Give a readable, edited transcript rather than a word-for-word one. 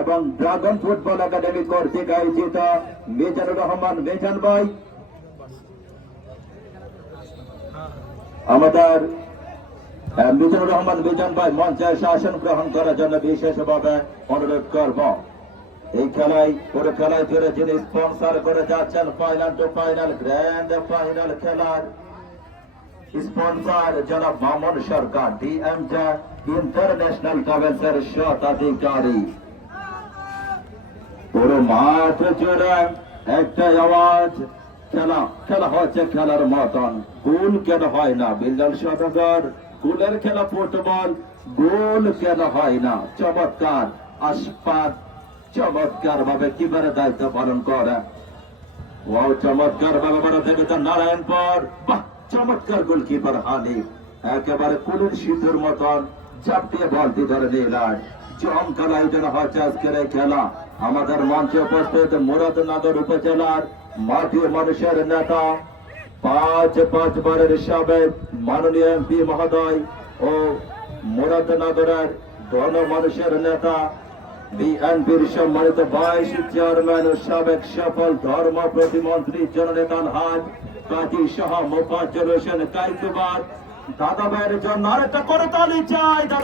এবং dragon football academy কর্তৃক আয়োজিত মিজানুর রহমান মিজান ভাই আমাদের মিজানুর রহমান মিজান ভাই মঞ্চে শাসন গ্রহণ করার জন্য বিশেষভাবে অনুরোধ করব। এই খেলায় পুরো খেলায় জুড়ে যিনি স্পন্সর করে যাচ্ছেন final to final grand final খেলার স্পন্সর জনাব মামুন সরকার ডিএমজে ইন্টারন্যাশনাল ট্রাভেলসের স্বত্বাধিকারী। পুরো মাঠ জুড়ে একটা আওয়াজ, খেলা খেলা হচ্ছে খেলার মতন। গোল কেন হয় না বিল্লাল সদাগর? গোলের খেলা ফুটবল, গোল কেন হয় না? চমৎকার আশফাক চমৎকার ভাবে কিভাবে দায়িত্ব পালন করে। ও চমৎকার ভাবে বড় দেবতা নারায়ণপুর, বাহ চমৎকার গোলকিপার হানিফ একেবারে কুলের সিঁদুর মতন চাপটিয়ে বলটি ধরে নিলেন। চমৎকার আয়োজন হচ্ছে আজকের এই খেলা। আমাদের মঞ্চে উপস্থিত মুরাদনগর উপজেলার মাটি মানুষের নেতা, পাঁচবারের সাবেক মাননীয় এমপি মহোদয় ও মুরাদনগরের গণ মানুষের নেতা, বিএনপির সম্মানিত ভাইস চেয়ারম্যান ও সাবেক সফল ধর্ম প্রতিমন্ত্রী জননেতা হাজ কাজী শাহ মোফাজ্জল হোসেন কাইকুবাদ দাদা ভাইয়ের জন্য আরেকটা করতালি চাই। দাদা